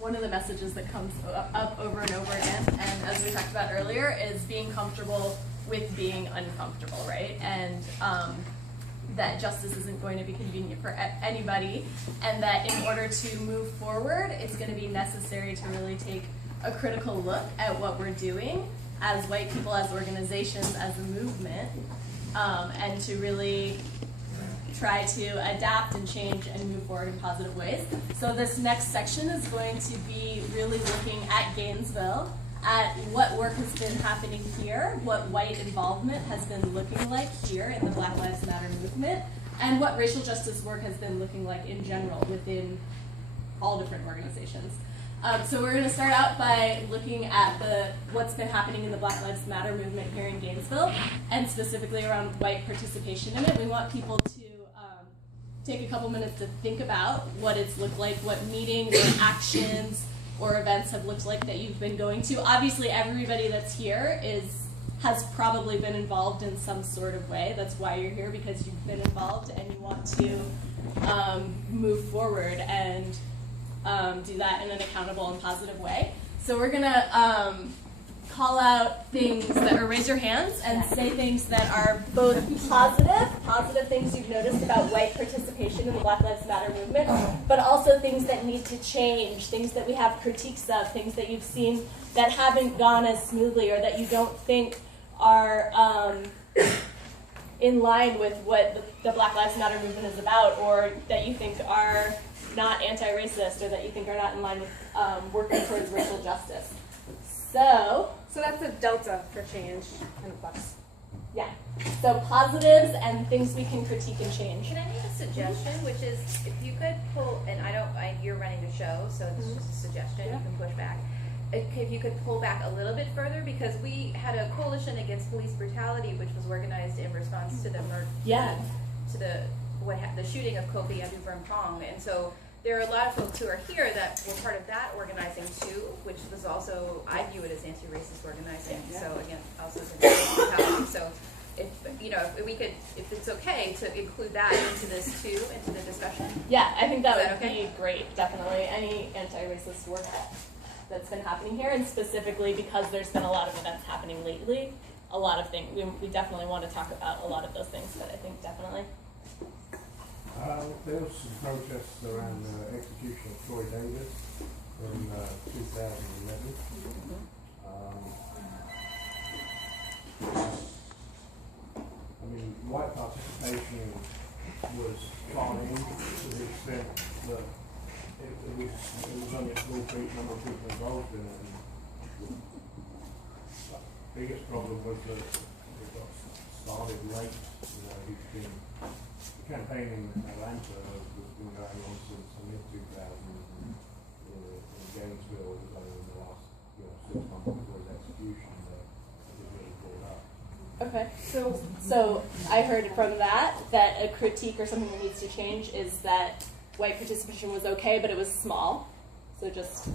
one of the messages that comes up over and over again, and as we talked about earlier, is being comfortable with being uncomfortable, right? And that justice isn't going to be convenient for anybody, and that in order to move forward, it's going to be necessary to really take a critical look at what we're doing as white people, as organizations, as a movement, and to really try to adapt and change and move forward in positive ways. So this next section is going to be really looking at Gainesville, at what work has been happening here, what white involvement has been looking like here in the Black Lives Matter movement, and what racial justice work has been looking like in general within all different organizations. So we're going to start out by looking at what's been happening in the Black Lives Matter movement here in Gainesville, and specifically around white participation in it. We want people to take a couple minutes to think about what it's looked like, what meetings or actions or events have looked like that you've been going to. Obviously, everybody that's here has probably been involved in some sort of way. That's why you're here, because you've been involved and you want to move forward and do that in an accountable and positive way. So we're gonna call out things that, or raise your hands and say things that are both positive things you've noticed about white participation in the Black Lives Matter movement, but also things that need to change, things that we have critiques of, things that you've seen that haven't gone as smoothly or that you don't think are in line with what the Black Lives Matter movement is about, or that you think are not anti-racist, or that you think are not in line with working towards racial justice. So that's a delta for change and a plus. Yeah. So positives and things we can critique and change. Can I make a suggestion, which is if you could pull, and you're running the show, so this is just a suggestion, you can push back. If you could pull back a little bit further, because we had a coalition against police brutality, which was organized in response to the the shooting of Kofi Anduburam-Pong, and so there are a lot of folks who are here that were part of that organizing too, which was also, I view it as anti-racist organizing. Yeah. So again, also brutality. So if it's okay to include that into this too, into the discussion. Yeah, I think that would be great. Definitely, any anti-racist work that's been happening here, and specifically because there's been a lot of events happening lately. A lot of things we definitely want to talk about a lot of those things, but I think definitely. There was some protests around the execution of Troy Davis in 2011. White participation was fine to the extent that it was only a small number of people involved in it. The biggest problem was that it got started late. The campaign in Atlanta has been going on since the mid-2000s, and in Gainesville, it was only in the last 6 months before his execution that it was really brought up. Okay, so I heard from that a critique or something that needs to change is that white participation was okay, but it was small. So just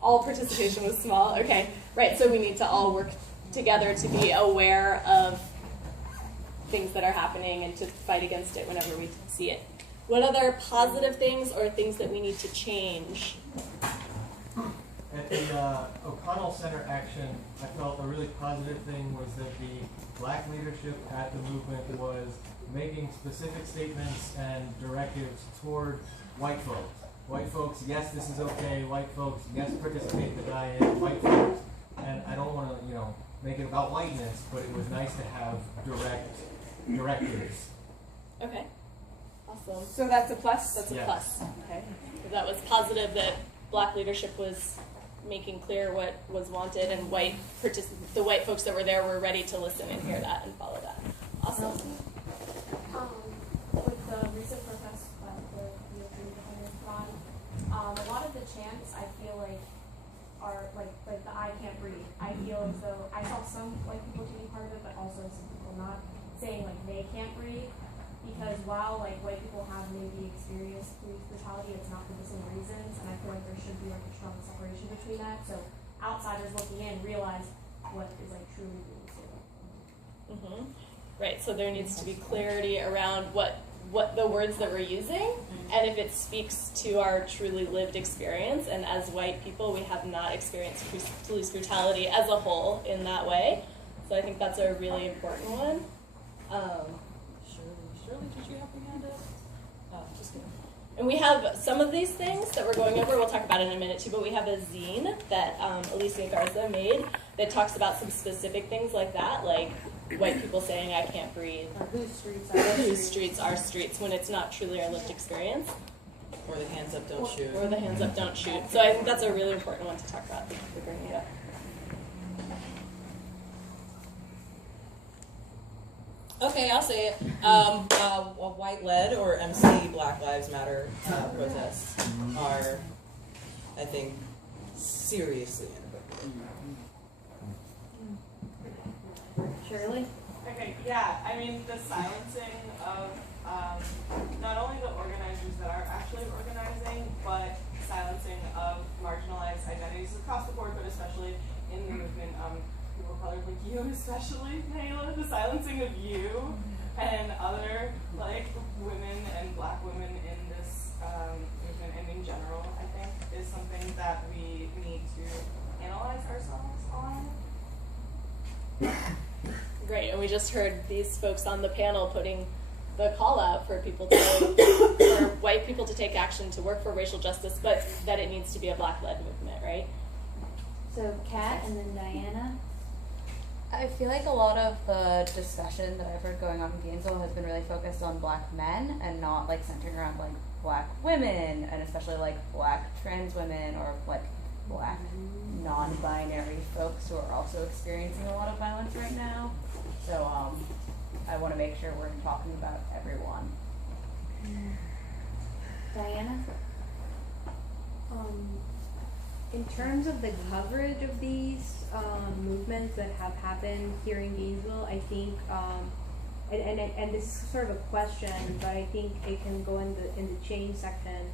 all participation was small. Okay, right. So we need to all work together to be aware of things that are happening and to fight against it whenever we see it. What other positive things or things that we need to change? At the O'Connell Center action, I felt a really positive thing was that the black leadership at the movement was making specific statements and directives toward white folks. White folks, yes, this is okay. White folks, yes, participate in the diet. White folks, and I don't want to, make it about whiteness, but it was nice to have directives. Okay. Awesome. So that's a plus? That's a plus. Okay. That was positive that black leadership was making clear what was wanted, and the white folks that were there were ready to listen and hear that and follow that. Awesome. With the recent protests by the defenders gone, a lot of the chants I feel like are like the I can't breathe. I feel as though I saw some white people taking part of it, but also some people not, saying like they can't breathe, because while like white people have maybe experienced police brutality, it's not for the same reasons, and I feel like there should be like a strong separation between that, so outsiders looking in realize what is like truly being said. Mm-hmm. Right, so there needs to be clarity around what what the words that we're using, and if it speaks to our truly lived experience. And as white people, we have not experienced police brutality as a whole in that way. So I think that's a really important one. Shirley, did you have your hand up? Just kidding. And we have some of these things that we're going over, we'll talk about in a minute too, but we have a zine that Alicia Garza made that talks about some specific things like that, like white people saying, I can't breathe. Or whose streets are Whose streets are streets, when it's not truly our lived experience. Or the hands up, don't shoot. Or the hands up, don't shoot. So I think that's a really important one to talk about. Thank you for bringing it up. Okay, I'll say it. White Lead or MC Black Lives Matter protests are, I think, seriously inappropriate. Shirley? Okay, yeah, I mean, the silencing of not only the organizers that are actually organizing, but silencing of marginalized identities across the board, but especially in the movement, people of color like you, especially, Nayla, the silencing of you and other, like, women and black women in this movement and in general, I think, is something that we need to analyze ourselves on. Great, and we just heard these folks on the panel putting the call out for people to, for white people to take action to work for racial justice, but that it needs to be a black-led movement, right? So Kat and then Diana. I feel like a lot of the discussion that I've heard going on in Gainesville has been really focused on black men and not like centering around like black women and especially like black trans women or like black non-binary folks who are also experiencing a lot of violence right now. So I want to make sure we're talking about everyone. Diana? In terms of the coverage of these movements that have happened here in Gainesville, I think, and this is sort of a question, but I think it can go in the change section.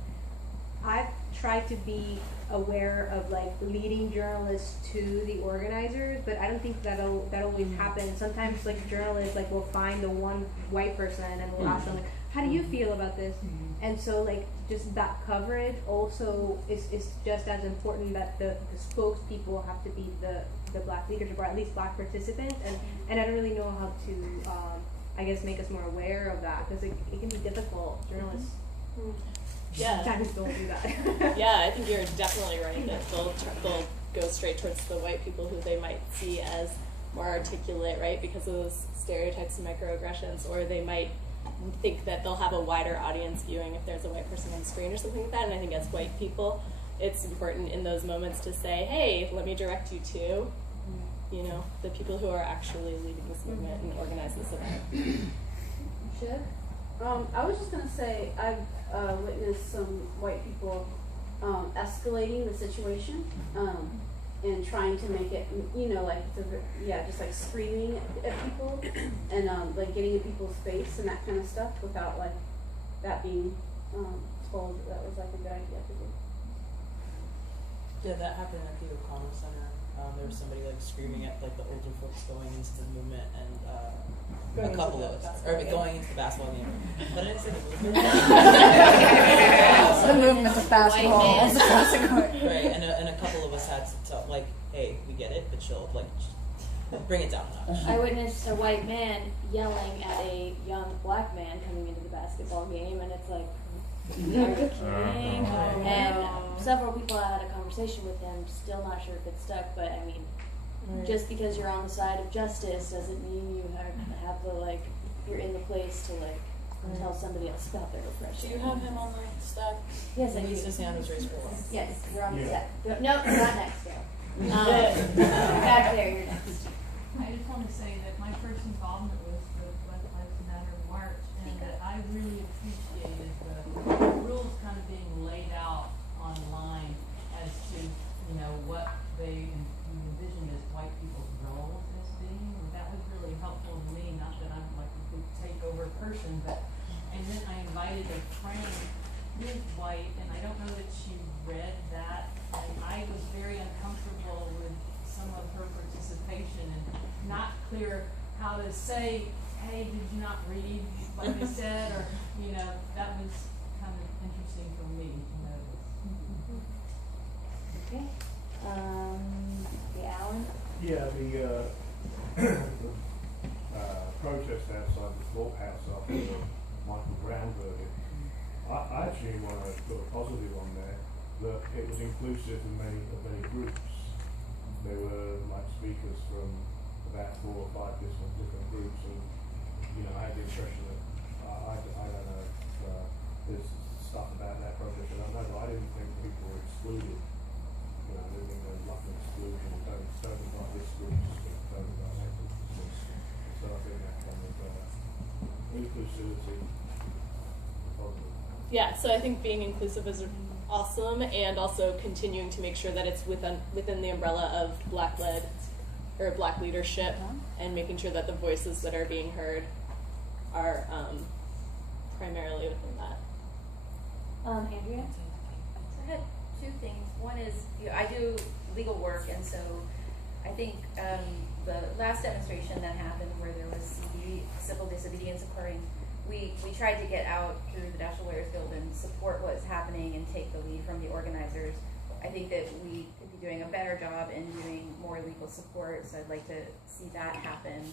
I've tried to be aware of like leading journalists to the organizers, but I don't think that always happens. Sometimes like journalists like will find the one white person and will ask them like, how do you feel about this? And so like just that coverage also is just as important, that the spokespeople have to be the black leadership or at least black participants, and I don't really know how to I guess make us more aware of that, because it can be difficult. Journalists Yeah. sometimes don't do that. Yeah, I think you're definitely right that they'll go straight towards the white people who they might see as more articulate, right, because of those stereotypes and microaggressions, or they might think that they'll have a wider audience viewing if there's a white person on the screen or something like that. And I think as white people, it's important in those moments to say, hey, let me direct you to, you know, the people who are actually leading this movement and organize this event. Shiv? I was just gonna say I've witnessed some white people escalating the situation and trying to make it, you know, like just like screaming at people and like getting in people's face and that kind of stuff without like that being told that was like a good idea to do. Yeah, that happened at the O'Connell Center. There was somebody like screaming at like the older folks going into the movement, and a couple of us, or going into the basketball game. But I didn't say the movement. The movement of basketball. Right, and a couple of us had to tell, like, hey, we get it, but chill, like, bring it down a notch. I witnessed a white man yelling at a young black man coming into the basketball game, and it's like, are you kidding? And several people I had a conversation with them, still not sure if it stuck, but I mean, just because you're on the side of justice doesn't mean you have the, like, you're in the place to, like, tell somebody else about their oppression. Do you have him on the stack? Yes, I do. His hand was raised for a while. Yes, you're on the Yeah. set. No, you're not next, though. Back there, you're next. I just want to say that my first involvement was the Black Lives Matter March, and that I really appreciated the rules kind of being laid out online as to, you know, what they envisioned as white people's roles as being. And that was really helpful to me, not that I'm like a big takeover person, but, and then I invited a friend who is white, and I don't know that she read that, and I was very uncomfortable with some of her participation and not clear how to say hey, did you not read like I said, or, you know, that was kind of interesting for me to notice. Okay. Alan? Yeah, the protest outside the courthouse after the Michael Brown verdict, I actually want to put a positive on there, that it was inclusive of many groups. There were like speakers from about 4 or 5 different groups, and you know, I had the impression that I don't know if there's stuff about that protest, I don't know, but I didn't think people were excluded. You know, I didn't think there was like an exclusion. Don't invite this group, don't invite that group. So I think that kind of inclusivity is positive. Yeah, so I think being inclusive is awesome, and also continuing to make sure that it's within the umbrella of Black-led or Black leadership, and making sure that the voices that are being heard are primarily within that. Andrea? So I had 2 things. One is, you know, I do legal work, and so I think the last demonstration that happened where there was civil disobedience occurring, we tried to get out through the National Lawyers Guild and support what was happening and take the lead from the organizers. I think that we could be doing a better job in doing more legal support, so I'd like to see that happen.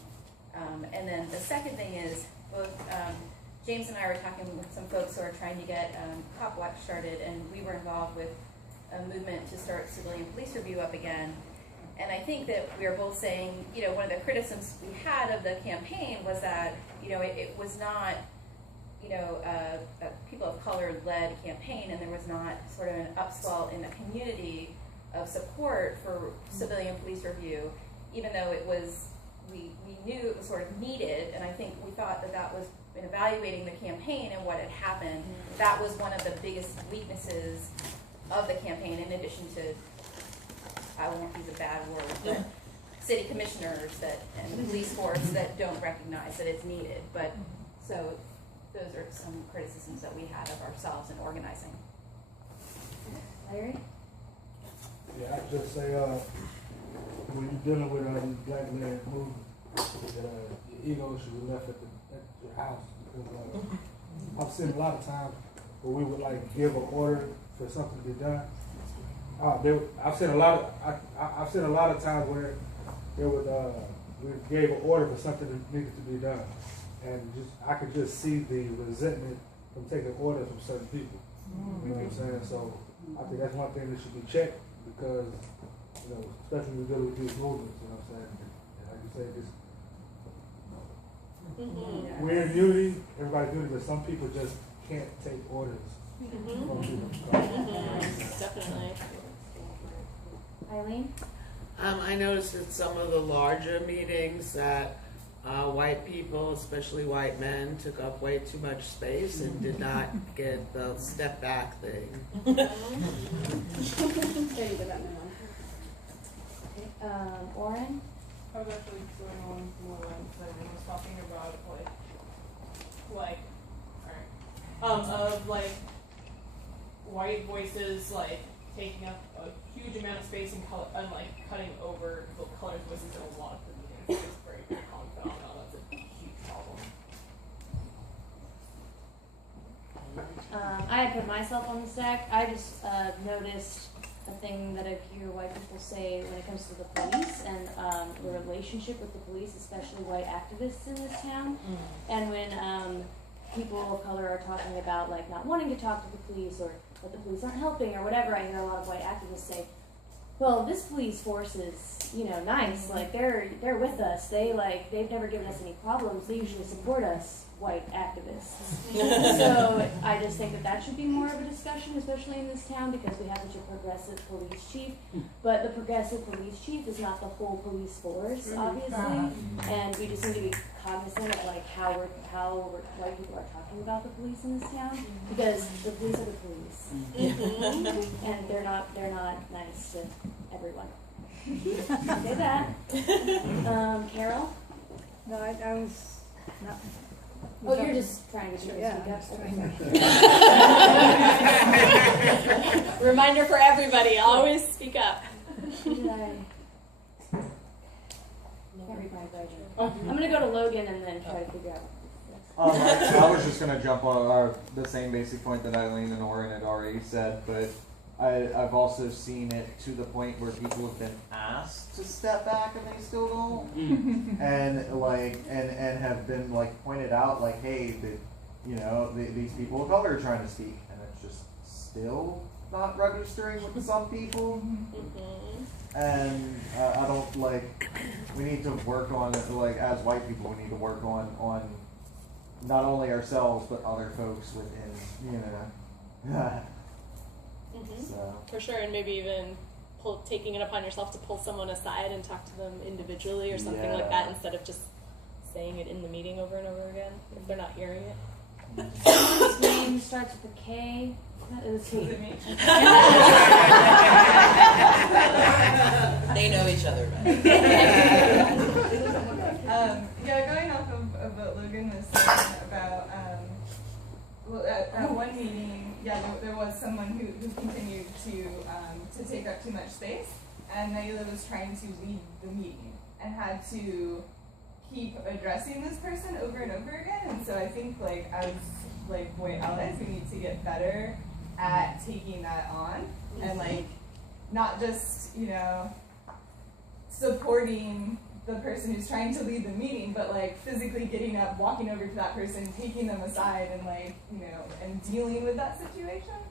And then the second thing is, both James and I were talking with some folks who are trying to get Cop Watch started, and we were involved with a movement to start civilian police review up again. And I think that we are both saying, you know, one of the criticisms we had of the campaign was that, you know, it was not, you know, a people of color led campaign, and there was not sort of an upswell in the community of support for civilian police review, even though it was, we knew it was sort of needed, and I think we thought that that was, in evaluating the campaign and what had happened, that was one of the biggest weaknesses of the campaign, in addition to, I won't use a bad word, but city commissioners and the police force that don't recognize that it's needed. But so those are some criticisms that we had of ourselves in organizing. Larry? Yeah, I'd just say, when you're dealing with these black men movement, that your ego should be left at your house, because I've seen a lot of times where we would like give an order for something to be done. I've seen a lot of times where there would we gave an order for something that needed to be done, and I could just see the resentment from taking orders from certain people. You know what I'm saying? So I think that's one thing that should be checked, because you know, especially when we deal with these movements. You know what I'm saying? And like you say, this. We're in unity, everybody's unity, but some people just can't take orders from people. Definitely. Eileen? I noticed at some of the larger meetings that white people, especially white men, took up way too much space and did not get the step back thing. Oren? I was actually going on more when I was talking about of white voices taking up a huge amount of space and cutting over the colored voices in a lot of the meetings. It's very, very common phenomenon. That's a huge problem. I had put myself on the stack. I just noticed a thing that I hear white people say when it comes to the police and the relationship with the police, especially white activists in this town. And when people of color are talking about not wanting to talk to the police, or that the police aren't helping or whatever, I hear a lot of white activists say, well, this police force is, nice. They're with us. They've never given us any problems. They usually support us, white activists. So I just think that should be more of a discussion, especially in this town, because we have such a progressive police chief. But the progressive police chief is not the whole police force, obviously. And we just need to be cognizant of how white people are talking about the police in this town, because the police are the police, and they're not nice to everyone. Say that. Carol? No, I was not. Oh, you're just trying to speak up. Reminder for everybody, always speak up. Who did I? read my writing. I'm gonna go to Logan and then try to figure out. I was just gonna jump on the same basic point that Eileen and Oren had already said, but I've also seen it to the point where people have been asked to step back and they still don't, and like and have been like pointed out like, hey, these people of color are trying to speak, and it's just still not registering with some people. And I don't like. We need to work on it. Like as white people, we need to work on not only ourselves but other folks within. So. For sure, and maybe even taking it upon yourself to pull someone aside and talk to them individually or something like that instead of just saying it in the meeting over and over again if they're not hearing it. His name starts with a K. Is it me? They know each other better. Going off of what Logan was saying about, at one meeting, there was someone who continued to take up too much space, and Naila was trying to lead the meeting and had to keep addressing this person over and over again. And so I think as white allies, we need to get better at taking that on and not just supporting the person who's trying to lead the meeting, but physically getting up, walking over to that person, taking them aside, and and dealing with that situation,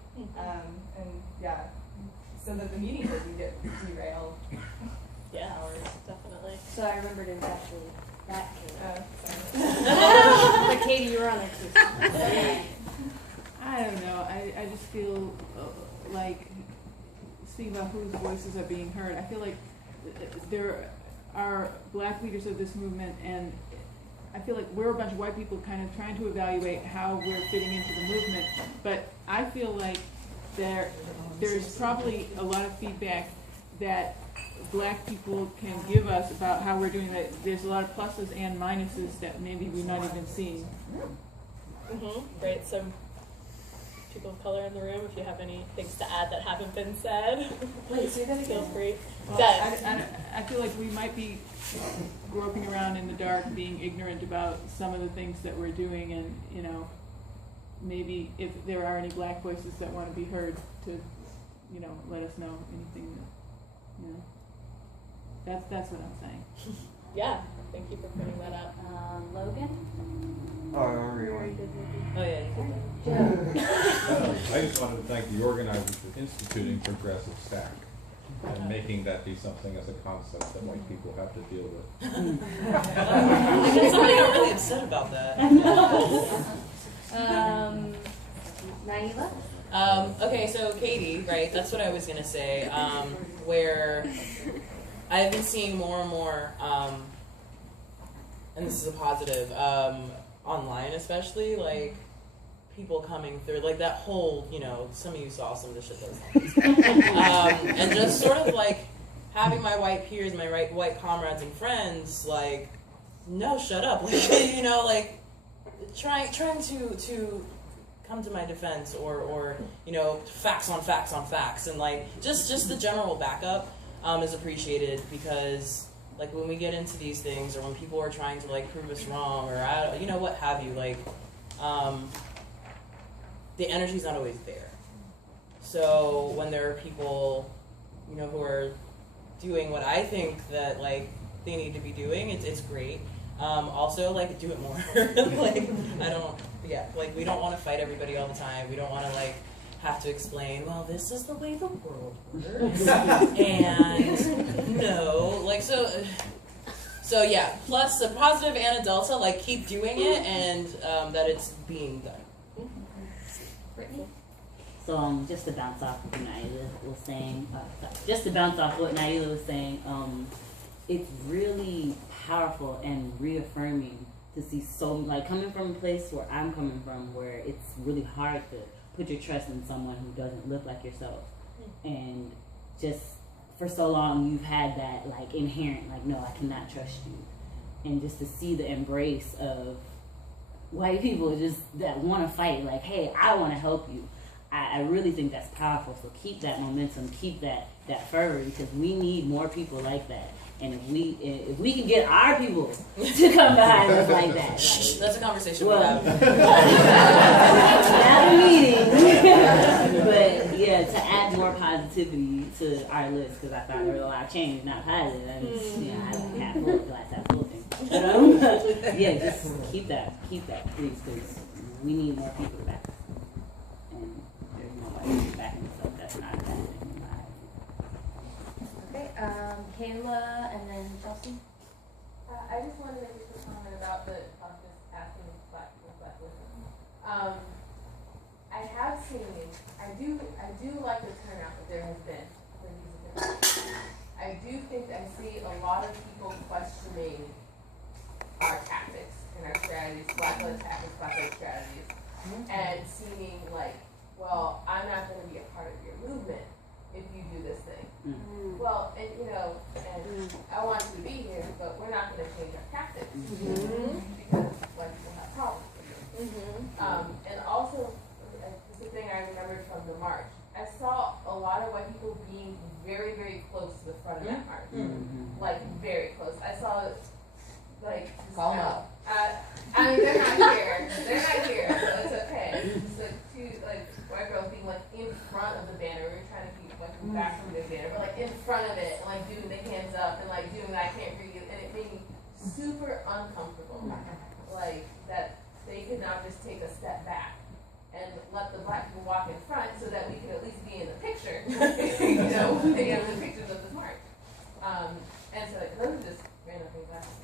so that the meeting doesn't get derailed. Yeah, definitely. So I remembered it was actually that Sorry. But Katie, you were on there too. I don't know. I just feel like speaking about whose voices are being heard. I feel like there are black leaders of this movement, and I feel like we're a bunch of white people kind of trying to evaluate how we're fitting into the movement. But I feel like there's probably a lot of feedback that black people can give us about how we're doing that. There's a lot of pluses and minuses that maybe we're not even seeing. Great. So people of color in the room, if you have any things to add that haven't been said, feel free. Well, I feel like we might be groping around in the dark, being ignorant about some of the things that we're doing, and maybe if there are any black voices that want to be heard, to let us know anything that that's what I'm saying. Yeah, thank you for bringing that up. Logan? I just wanted to thank the organizers for instituting Progressive Stack and making that be something as a concept that white people have to deal with. Somebody got really upset about that. Naila? Okay, so Katie, right, that's what I was gonna say, where I've been seeing more and more, and this is a positive, online especially, people coming through, that whole, some of you saw some of the shit that was happening. And just sort of having my white peers, my white comrades and friends, no, shut up, trying to come to my defense, or facts on facts on facts, and just the general backup is appreciated, because when we get into these things, or when people are trying to prove us wrong, or what have you, the energy's not always there. So when there are people who are doing what I think that they need to be doing, it's great. Also do it more. We don't want to fight everybody all the time. We don't want to have to explain, well, this is the way the world works. And no, so yeah, plus a positive and a delta, keep doing it, and that it's being done. Brittany? So just to bounce off what Naila was saying, it's really powerful and reaffirming to see coming from a place where I'm coming from, where it's really hard to put your trust in someone who doesn't look like yourself, and just for so long you've had that inherent no, I cannot trust you, and just to see the embrace of white people just that want to fight, hey, I want to help you. I really think that's powerful. So keep that momentum, keep that fervor, because we need more people like that. And if we can get our people to come behind us like that, like, That's a conversation well, we have. not a meeting, but yeah, to add more positivity to our list, because I thought there was a lot of change, not positive. I mean, yeah, I like half full, glass half full thing. But yeah, just keep that, please, because we need more people to back us. And there's nobody backing us up. That's not a bad thing in my eyes. Okay, Kayla and then Chelsea. I just wanted to make a quick comment about the just asking black women. I have seen, I do like the turnout that there has been for these events. I do think I see a lot of people questioning our tactics and our strategies, black-led tactics, black-led strategies, and seeming like, well, I'm not going to be a part of your movement if you do this thing. Well, and and I want you to be here, but we're not going to change our tactics because white people have problems with it. And also, the thing I remembered from the march, I saw a lot of white people being very, very close to the front of that march, like very close. I saw Call them out. I mean, they're not here. They're not here, so it's okay. Just two white girls being in front of the banner. We were trying to keep back from the banner, but in front of it, and doing the hands up and doing the I can't breathe, and it made me super uncomfortable. That they could now just take a step back and let the black people walk in front so that we could at least be in the picture. The pictures of this march. And so those are just random things I have to say.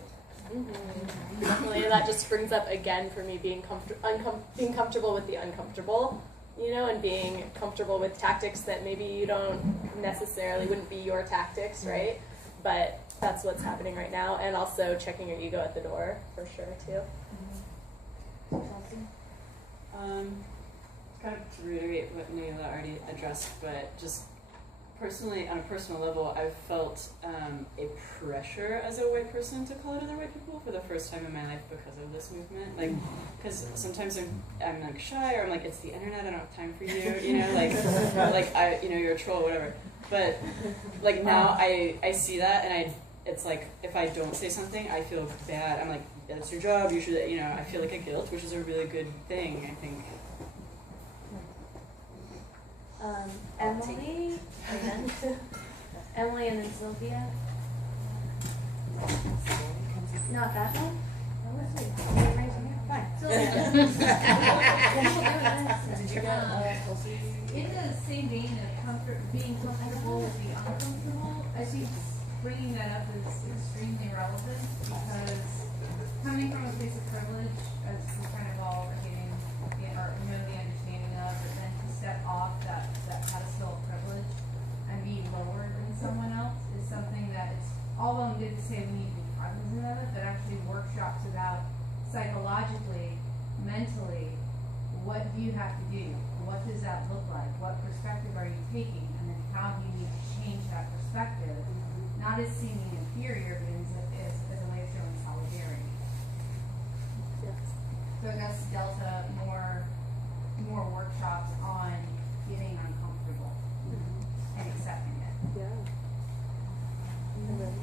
Definitely, and that just brings up again for me being being comfortable with the uncomfortable, and being comfortable with tactics that maybe you don't necessarily wouldn't be your tactics, right? But that's what's happening right now, and also checking your ego at the door for sure too. Kind of to reiterate what Nayla already addressed, but just personally, on a personal level, I've felt a pressure as a white person to call out other white people for the first time in my life because of this movement. Because sometimes I'm shy, or I'm it's the internet, I don't have time for you, you're a troll, whatever. But now I see that, and it's if I don't say something, I feel bad. I'm that's your job, you should, I feel a guilt, which is a really good thing, I think. Emily, and then Emily, and then Sylvia. Not that one? No, let's see. You're raising your hand. Fine. Sylvia. Did you get Kelsey? In the same vein of being comfortable with the uncomfortable, I think bringing that up is extremely relevant because coming from a place of privilege, as we kind of all are getting, or know the understanding of, but then to step off that pedestal of privilege and be lower than someone else is something that it's all well and good to say we need to be cognizant of it, but actually workshops about psychologically, mentally, what do you have to do? What does that look like? What perspective are you taking? And then how do you need to change that perspective? Not as seeming inferior, but as a way of showing solidarity. Yes. So I guess Delta, more workshops on getting uncomfortable and accepting it. Yeah. And then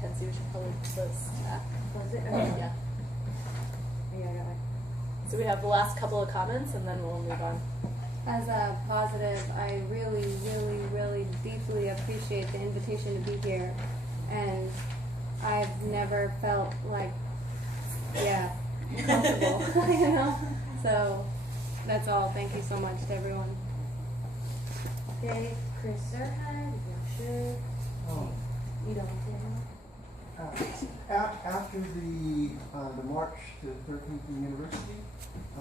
Kenzie, we should probably close that. Was it? Yeah. So we have the last couple of comments, and then we'll move on. As a positive, I really, really, really deeply appreciate the invitation to be here. And I've never felt comfortable, So that's all. Thank you so much to everyone. Okay, Chris Serhan, sure. You don't say After the march to 13th University, I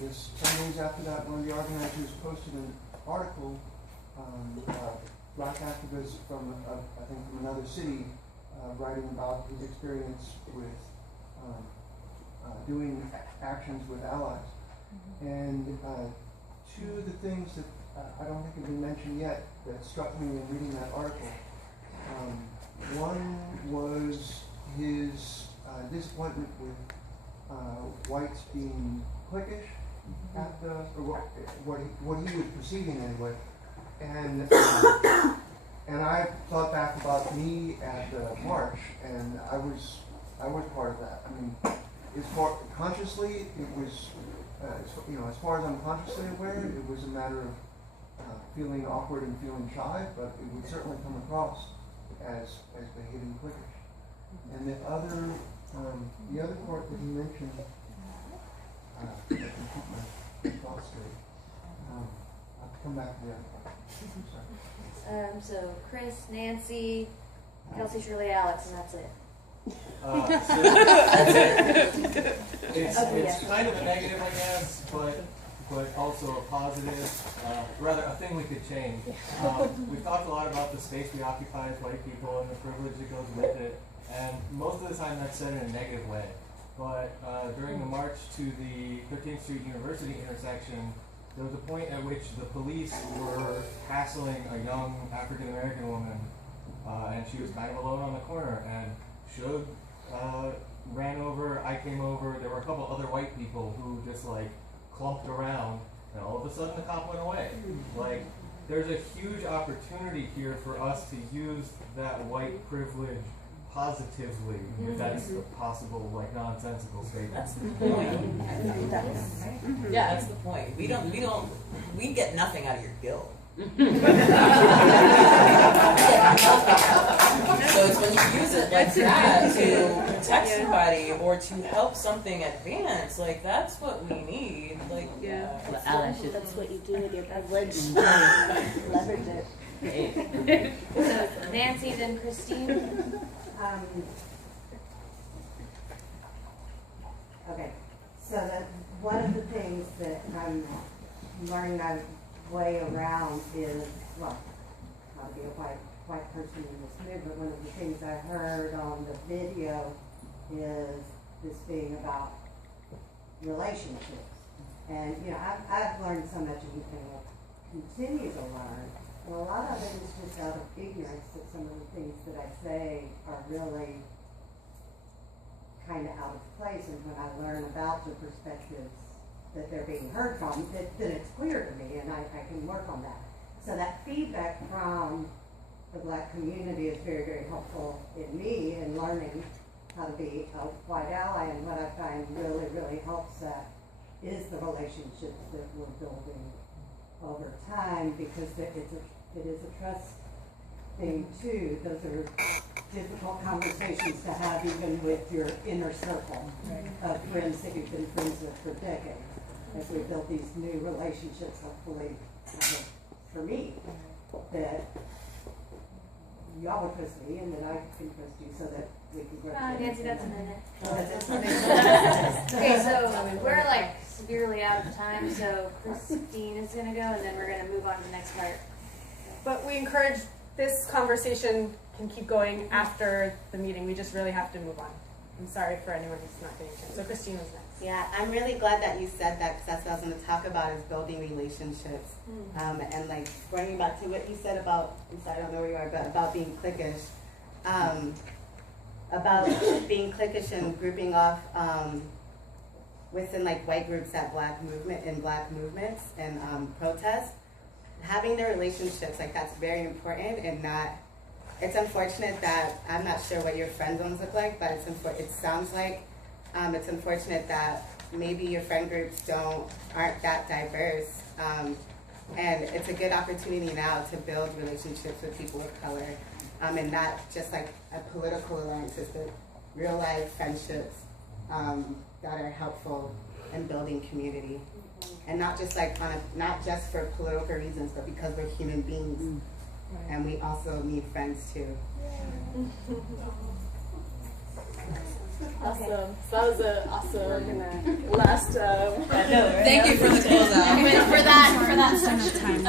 guess 10 days after that, one of the organizers posted an article about black activists from, I think, from another city, writing about his experience with doing actions with allies. And two of the things that I don't think have been mentioned yet that struck me in reading that article. One was his disappointment with whites being cliquish at the, or what he was perceiving anyway, and and I thought back about me at the march, and I was part of that. I mean, consciously, it was, as far as I'm consciously aware, it was a matter of feeling awkward and feeling shy, but it would certainly come across as behaving cliquish. And the other part that you mentioned, I can keep my thoughts straight. I'll come back to the other part. Sorry. So Chris, Nancy, Kelsey, Shirley, Alex, and that's it. It's kind of a negative, I guess, but also a positive, rather a thing we could change. We've talked a lot about the space we occupy as white people and the privilege that goes with it, and most of the time that's said in a negative way. But during the march to the 13th Street University intersection, there was a point at which the police were hassling a young African American woman, and she was kind of alone on the corner, and Shug ran over, I came over, there were a couple other white people who just like clumped around, and all of a sudden the cop went away. Like, there's a huge opportunity here for us to use that white privilege positively, if that's a possible, like, nonsensical statement. That's the point. Yeah, that's the point. We get nothing out of your guilt. So it's when you use it like that to protect somebody or to help something advance, like that's what we need. Like, That's what you do with your privilege. Leverage it. So Nancy, then Christine. Okay, so one of the things that I'm learning my way around is, well, how to be a white person in this movement. One of the things I heard on the video is this being about relationships. And, I've learned so much and will continue to learn. And a lot of it is just out of ignorance that some of the things that I say are really kind of out of place. And when I learn about the perspectives that they're being heard from, then it's clear to me, and I can work on that. So that feedback from the Black community is very, very helpful in me in learning how to be a white ally. And what I find really, really helps that is the relationships that we're building over time, because it is a trust thing too. Those are difficult conversations to have even with your inner circle of friends that you've been friends with for decades. As we build these new relationships, hopefully, for me, that y'all would trust me and that I can trust you so that we can grow. Nancy, that's a minute. Okay, so we're like severely out of time, so Christine is gonna go and then we're gonna move on to the next part. But we encourage this conversation can keep going after the meeting. We just really have to move on. I'm sorry for anyone who's not getting a chance. So Christine was next. Yeah, I'm really glad that you said that, because that's what I was going to talk about, is building relationships. And like going back to what you said about, I'm sorry, I don't know where you are, but about being cliquish. About being cliquish and grouping off within like white groups at black movements and protests. Having the relationships, like that's very important, and it's unfortunate that, I'm not sure what your friend zones look like, but it sounds like it's unfortunate that maybe your friend groups aren't that diverse, and it's a good opportunity now to build relationships with people of color, and not just like a political alliances, but real life friendships that are helpful in building community, and not just like not just for political reasons, but because we're human beings, and we also need friends too. Awesome. So that was an awesome last. Thank you for the closeout. For that section.